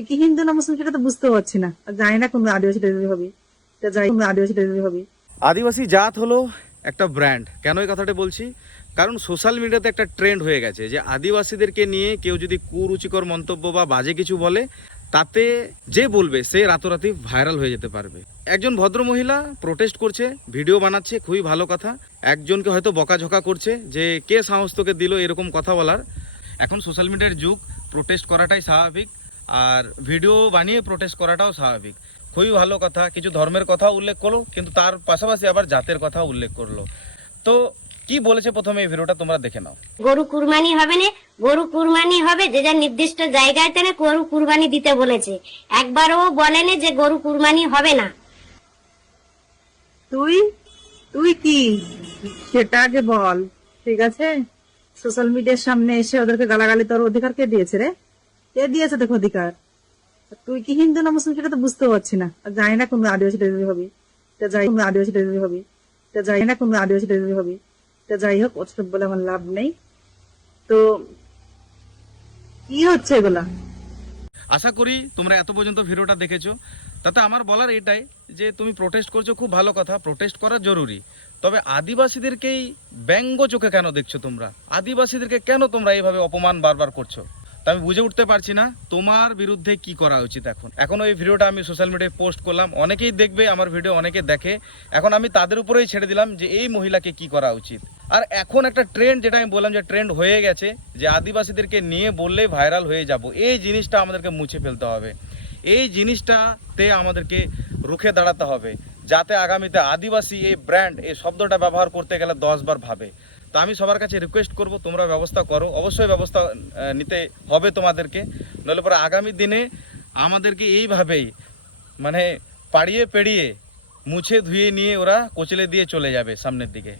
তুই কি হিন্দু না মুসলিম সেটা তো বুঝতে পারছি না, আর জানি না কোন আদিবাসী টাইপের হবে, তা যাই কোন আদিবাসী টাইপের হবে। আদিবাসী জাত হলো একটা ব্র্যান্ড। কেন এই কথাটা বলছি? কারণ সোশ্যাল মিডিয়াতে একটা ট্রেন্ড হয়ে গেছে যে আদিবাসীদেরকে নিয়ে কেউ যদি কুরুচিকর মন্তব্য বা বাজে কিছু বলে, তাতে যে বলবে সে রাতারাতি ভাইরাল হয়ে যেতে পারবে। একজন ভদ্র মহিলা প্রোটেস্ট করছে, ভিডিও বানাচ্ছে, খুবই ভালো কথা। একজনকে হয়তো বকাঝকা করছে যে কে সাহস তোকে দিল এরকম কথা বলার। এখন সোশ্যাল মিডিয়ার যুগ, প্রোটেস্ট করাটাই স্বাভাবিক, আর ভিডিও বানিয়ে প্রোটেস্ট করাটাও স্বাভাবিক। খুবই ভালো কথা। কিছু ধর্মের কথা উল্লেখ করলো, কিন্তু তার পাশাপাশি আবার জাতের কথা উল্লেখ করলো। তো কি বলেছে প্রথমে এই ভিডিওটা তোমরা দেখে নাও। গরু কুরবানি হবে না, গরু কুরবানি হবে যে যার নির্দিষ্ট জায়গায় তেনে গরু কুরবানি দিতে বলেছে। একবারও বলেনি যে গরু কুরবানি হবে না। তুই তুই কি সেটা আগে বল, ঠিক আছে? সোশ্যাল মিডিয়ার সামনে এসে ওদেরকে গালাগালি তোর অধিকার কে দিয়েছে রে? কে দিয়েছে তোকে অধিকার? আর তুই কি হিন্দু না মুসলিম সেটা তো বুঝতে পারছি না, আর জানি না কোন আদিবাসী টাইপের হবে, তা যাই কোন আদিবাসী টাইপের হবে, তা যাই না কোন আদিবাসী টাইপের হবে। তা যাই হোক, ওসব বলে আমার লাভ নেই। তো কি হচ্ছে এগুলা? আশা করি তোমরা এত পর্যন্ত ভিডিওটা দেখেছো। তাতে আমার বলার এটাই যে তুমি প্রোটেস্ট করছো, খুব ভালো কথা, প্রোটেস্ট করা জরুরি। তবে আদিবাসীদেরকেই ব্যঙ্গ চোখে কেন দেখছো তোমরা? আদিবাসীদেরকে কেন তোমরা এইভাবে অপমান বারবার করছো? তা আমি বুঝে উঠতে পারছি না তোমার বিরুদ্ধে কি করা উচিত। এখন ওই ভিডিওটা আমি সোশ্যাল মিডিয়ায় পোস্ট করলাম, অনেকেই দেখবে আমার ভিডিও, অনেকে দেখে। এখন আমি তাদের উপরেই ছেড়ে দিলাম যে এই মহিলাকে কি করা উচিত। আর এখন একটা ট্রেন্ড, যেটা আমি বললাম যে ট্রেন্ড হয়ে গেছে, যে আদিবাসীদেরকে নিয়ে বললেই ভাইরাল হয়ে যাব, এই জিনিসটা আমাদেরকে মুছে ফেলতে হবে। এই জিনিসটাতে আমাদেরকে রুখে দাঁড়াতে হবে, যাতে আগামীতে আদিবাসী এই ব্র্যান্ড, এই শব্দটা ব্যবহার করতে গেলে 10 বার ভাবে। তো আমি সবার কাছে রিকোয়েস্ট করব, তোমরা ব্যবস্থা করো, অবশ্যই ব্যবস্থা নিতে হবে তোমাদেরকে। নইলে পরে আগামী দিনে আমাদেরকে এইভাবেই মানে পাড়িয়ে পেড়িয়ে মুছে ধুয়ে নিয়ে ওরা কোচলে দিয়ে চলে যাবে সামনের দিকে।